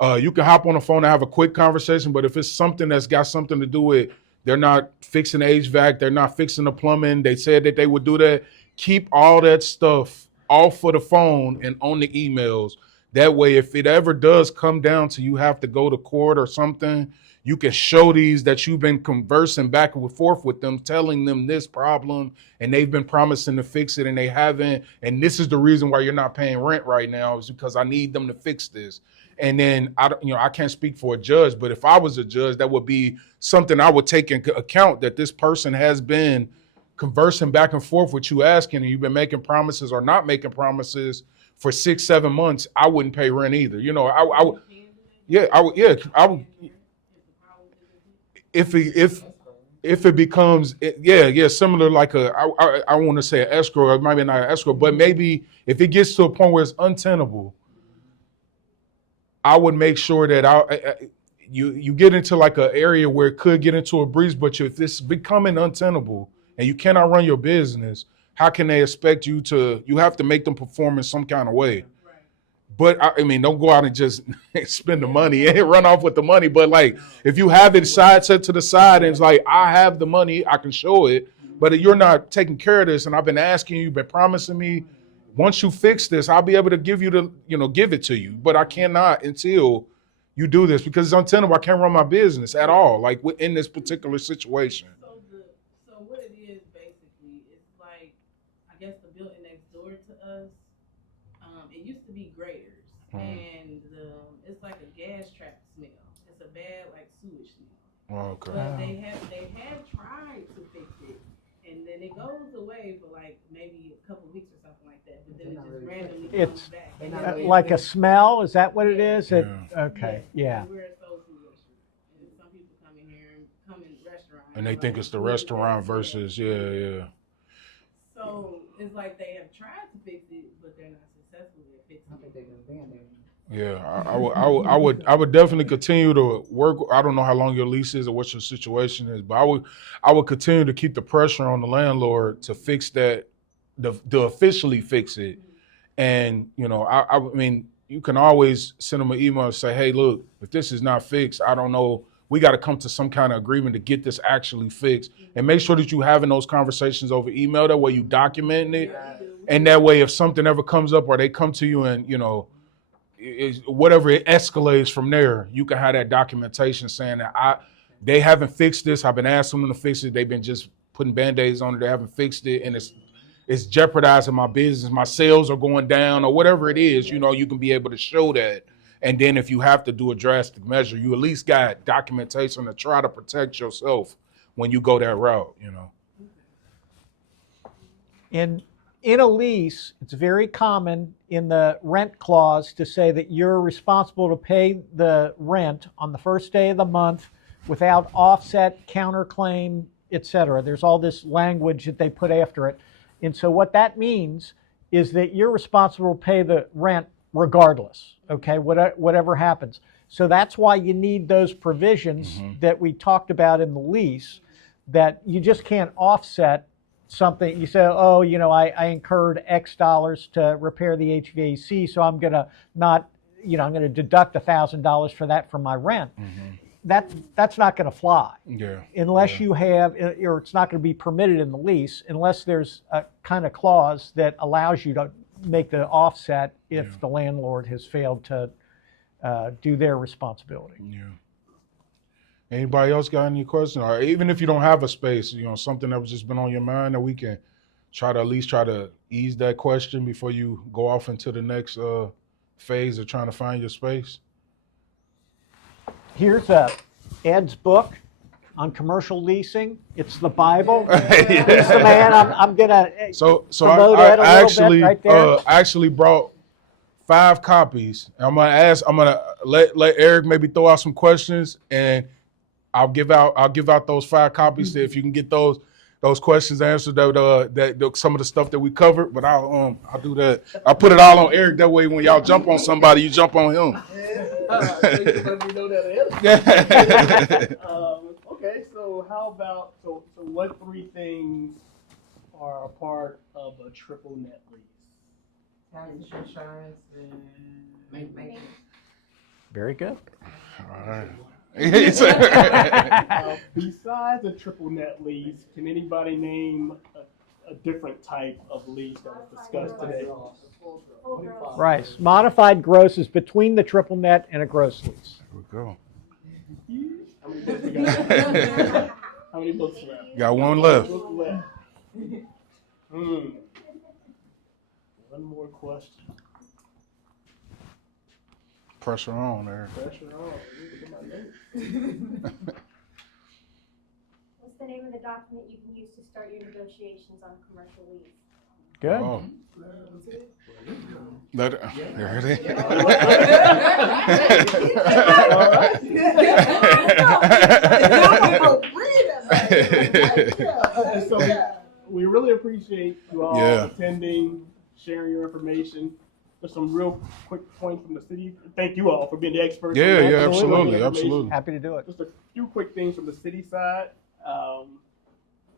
You can hop on the phone and have a quick conversation, but if it's something that's got something to do with they're not fixing the HVAC, they're not fixing the plumbing, they said that they would do that, keep all that stuff off of the phone and on the emails. That way, if it ever does come down to you have to go to court or something, you can show these that you've been conversing back and forth with them, telling them this problem, and they've been promising to fix it and they haven't. And this is the reason why you're not paying rent right now, is because I need them to fix this. And then I can't speak for a judge, but if I was a judge, that would be something I would take into account, that this person has been conversing back and forth with you, asking, and you've been making promises or not making promises for 6-7 months. I wouldn't pay rent either. I would. Yeah, I would. If it becomes similar, like I want to say an escrow, or maybe not an escrow, but maybe if it gets to a point where it's untenable, I would make sure that you get into like an area where it could get into a breeze, but if it's becoming untenable and you cannot run your business, how can they expect you have to make them perform in some kind of way. But I mean, don't go out and just spend the money and run off with the money. But like, if you have it set to the side and it's like, I have the money, I can show it, but you're not taking care of this. And I've been asking you, you've been promising me, once you fix this, I'll be able to give it to you. But I cannot until you do this, because it's untenable. I can't run my business at all, like in this particular situation. So what it is basically, it's like, I guess the building next door to us, it used to be graders, and it's like a gas trap smell. It's a bad like sewage smell. Oh, okay. But they had tried to fix it, and then it goes away for like maybe a couple weeks or something like that. But then it just randomly comes back. Like a smell? Is that what it is? Yeah. Okay, yeah. We're a soul food restaurant, and some people come in here and come in restaurants, And they think it's the restaurant versus So it's like they have tried to fix it, but they're not successful at fixing it. Yeah, I would definitely continue to work. I don't know how long your lease is or what your situation is, but I would continue to keep the pressure on the landlord to fix that, to officially fix it. And I mean, you can always send them an email and say, hey, look, if this is not fixed, I don't know. We got to come to some kind of agreement to get this actually fixed, and make sure that you having those conversations over email. That way you document it, and that way if something ever comes up or they come to you and whatever it escalates from there, you can have that documentation saying that they haven't fixed this. I've been asking them to fix it. They've been just putting Band-Aids on it. They haven't fixed it, and it's jeopardizing my business. My sales are going down, or whatever it is. You can be able to show that. And then if you have to do a drastic measure, you at least got documentation to try to protect yourself when you go that route. In a lease, it's very common in the rent clause to say that you're responsible to pay the rent on the first day of the month without offset, counterclaim, etc. There's all this language that they put after it. And so what that means is that you're responsible to pay the rent regardless, okay, whatever happens. So that's why you need those provisions that we talked about in the lease, that you just can't offset something. You say, oh, I incurred X dollars to repair the HVAC, so I'm going to I'm going to deduct $1,000 for that from my rent. That's not going to fly. Unless you have, or it's not going to be permitted in the lease unless there's a kind of clause that allows you to make the offset if the landlord has failed to do their responsibility. Anybody else got any questions? Or even if you don't have a space, something that was just been on your mind that we can try to ease that question before you go off into the next phase of trying to find your space? Here's Ed's book on commercial leasing. It's the Bible. He's the man. I'm gonna so promote I Ed a little actually bit right there. I actually brought 5 copies. I'm gonna let Eric maybe throw out some questions, and I'll give out those 5 copies if you can get those questions answered. That some of the stuff that we covered, but I'll do that. I'll put it all on Eric. That way, when y'all jump on somebody, you jump on him. So you let me know that. Okay, so how about so what 3 things are a part of a triple net lease? Tax insurance and maintenance. Very good. All right. Besides a triple net lease, can anybody name a different type of lease that was discussed today? Right. Modified gross is between the triple net and a gross lease. There we go. How many books we got? How many books left? Got one left. Book left. One more question. Pressure on there. Pressure on. Look at my notes. What's the name of the document you can use to start your negotiations on a commercial lease? Good. Oh. There it And so we really appreciate you all attending, sharing your information. There's some real quick points from the city. Thank you all for being the experts. Absolutely. Happy to do it. Just a few quick things from the city side.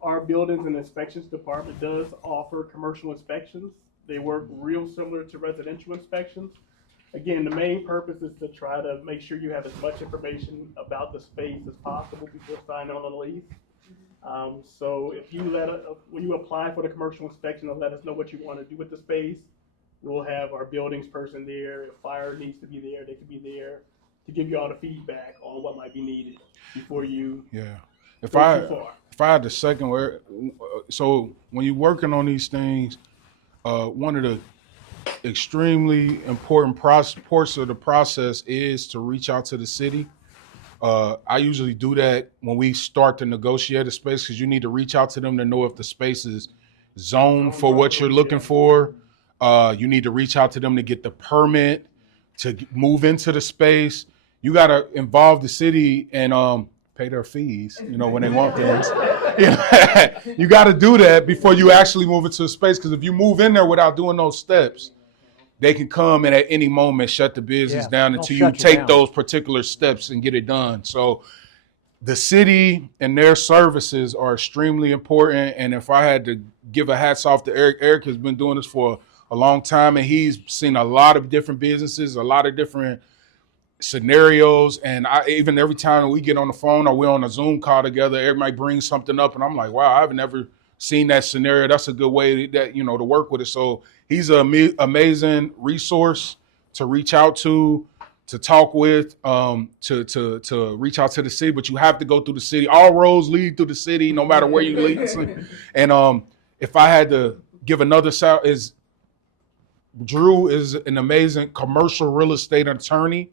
Our buildings and inspections department does offer commercial inspections. They work real similar to residential inspections. Again, the main purpose is to try to make sure you have as much information about the space as possible before signing on a lease. So if you when you apply for the commercial inspection, let us know what you want to do with the space. We'll have our buildings person there. If fire needs to be there, they can be there to give you all the feedback on what might be needed before you If go I too far. had the second word, so when you're working on these things, one of the extremely important parts of the process is to reach out to the city. I usually do that when we start to negotiate a space because you need to reach out to them to know if the space is zoned for what you're looking for. You need to reach out to them to get the permit to move into the space. You got to involve the city and pay their fees, when they want things. You got to do that before you actually move into a space, because if you move in there without doing those steps, they can come and at any moment shut the business down until you take those particular steps and get it done. So the city and their services are extremely important. And if I had to give a hats off to Eric has been doing this for a long time, and he's seen a lot of different businesses, a lot of different scenarios. And even every time we get on the phone or we're on a Zoom call together, Eric might bring something up and I'm like, wow, I've never seen that scenario. That's a good way that, to work with it. So he's an amazing resource to reach out to talk with, to reach out to the city, but you have to go through the city. All roads lead through the city, no matter where you lead. And if I had to give another shout, is Drew is an amazing commercial real estate attorney.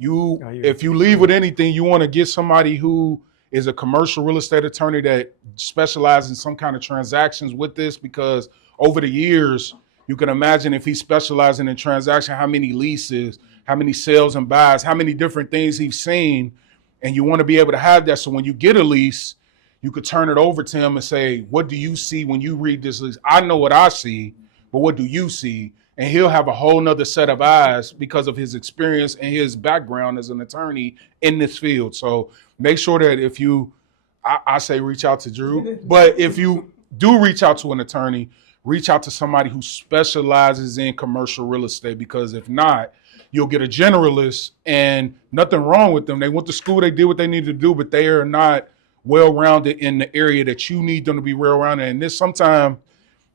If you leave with anything, you want to get somebody who is a commercial real estate attorney that specializes in some kind of transactions with this, because over the years, you can imagine if he's specializing in transaction, how many leases, how many sales and buys, how many different things he's seen. And you want to be able to have that. So when you get a lease, you could turn it over to him and say, what do you see when you read this lease? I know what I see, but what do you see? And he'll have a whole nother set of eyes because of his experience and his background as an attorney in this field. So make sure that if I say reach out to Drew, but if you do reach out to an attorney, reach out to somebody who specializes in commercial real estate, because if not, you'll get a generalist, and nothing wrong with them. They went to school, they did what they needed to do, but they are not well-rounded in the area that you need them to be well-rounded. And this sometimes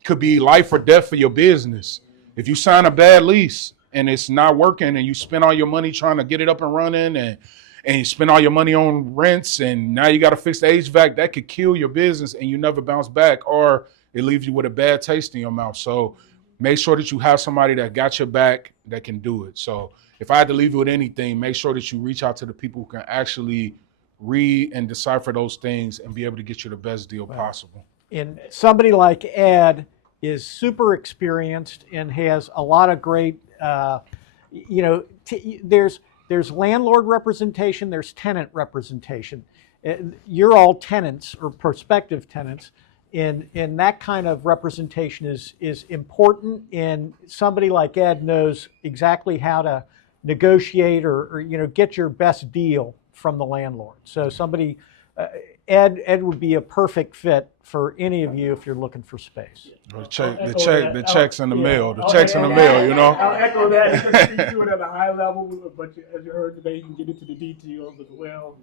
could be life or death for your business. If you sign a bad lease and it's not working and you spend all your money trying to get it up and running and you spend all your money on rents and now you got to fix the HVAC, that could kill your business and you never bounce back, or it leaves you with a bad taste in your mouth. So make sure that you have somebody that got your back that can do it. So if I had to leave you with anything, make sure that you reach out to the people who can actually read and decipher those things and be able to get you the best deal possible. And somebody like Ed is super experienced and has a lot of great there's landlord representation, there's tenant representation. You're all tenants or prospective tenants, and that kind of representation is important. And somebody like Ed knows exactly how to negotiate or get your best deal from the landlord. So somebody, Ed would be a perfect fit for any of you if you're looking for space. The checks in the mail. The checks in the mail. You know. I'll echo that. You can speak to it at a high level, but as you heard today, you can get into the details as well.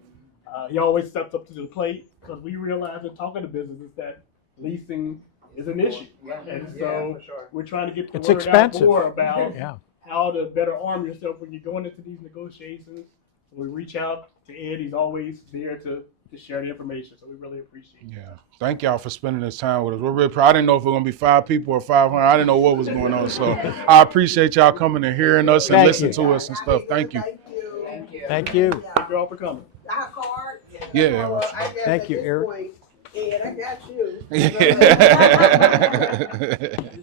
He always steps up to the plate because we realize in talking to businesses that leasing is an issue, and so we're trying to get the word expensive. out more about Yeah. how to better arm yourself when you're going into these negotiations. We reach out to Ed; he's always there to share the information. So we really appreciate it. Yeah. Thank y'all for spending this time with us. We're really proud. I didn't know if it was gonna be 5 people or 500. I didn't know what was going on. So I appreciate y'all coming and hearing us and Thank listening you. to us and stuff. Thank you. Thank you. Thank you. Thank you all for coming. Our card. Yeah. Well, I guess Thank at you, this Eric. point, Ed, I got you. Yeah.